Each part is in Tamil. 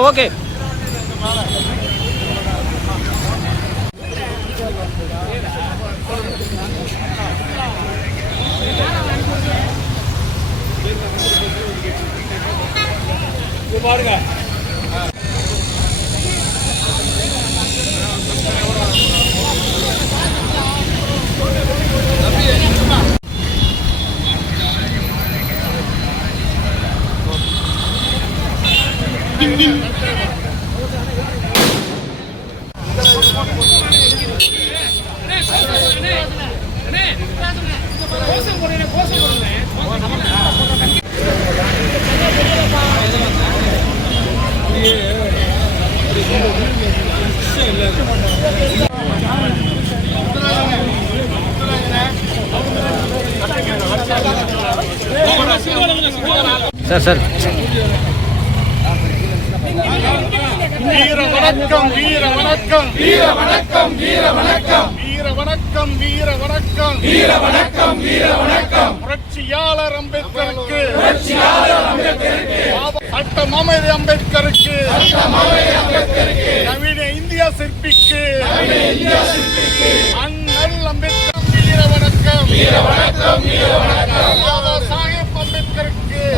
ஓகே. பாருங்க சார் சார் வீர வணக்கம் வீர வணக்கம் வீர வணக்கம் வீர வணக்கம் வீர வணக்கம் வீர வணக்கம் வீர வணக்கம் வீர வணக்கம் புரட்சியாளர் அம்பேத்கருக்கு சட்டமாமேதை அம்பேத்கருக்கு நவீன இந்தியா சிற்பிக்கு அண்ணல் அம்பேத்கர் வீர வணக்கம் வீர வணக்கம் வீர வணக்கம்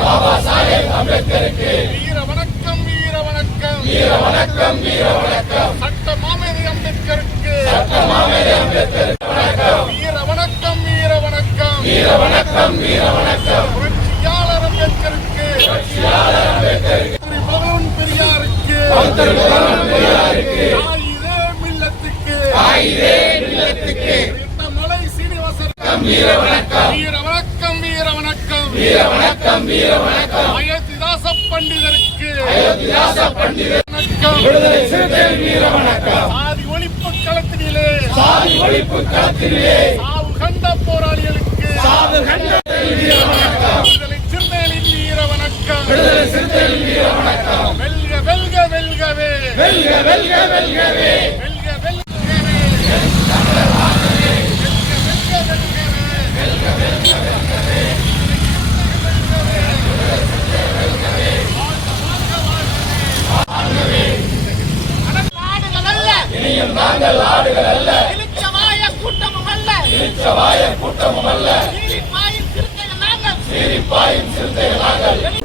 பாபா சாஹேப் அம்பேத்கருக்கு வீர வணக்கம் வீர வணக்கம் வீர வணக்கம் வீர வணக்கம் சட்டமாமேதை அம்பேத்கருக்கு வீர வணக்கம் வீர வணக்கம் வீர வணக்கம் வீர வணக்கம் புரட்சியாளர் அம்பேத்கருக்கு பெரியாருக்கு மில்லத்துக்கு மலை சீனிவாசன் வீர வணக்கம் வீர வணக்கம் வீர வணக்கம் வீர வணக்கம் வீர வணக்கம் அயோத்திதாச பண்டிதருக்கு விடுதலை சிறுத்தைகள் வீர வணக்கம் சாதி ஒழிப்பு களத்திலே சாவு கண்ட போராளிகளுக்கு வீர வணக்கம் விடுதலை சிறுத்தைகளின் வீர வணக்கம் வீர வணக்கம் வெல்க வெல்க வெல்கவே வெல்க வெல்க வெல்கவே வெல்க வெல்கவே நாங்கள் ஆடுகள் அல்ல இளிச்சவாய கூட்டமும் அல்ல சீரிப்பாயும் சிறுத்தைகள் நாங்கள்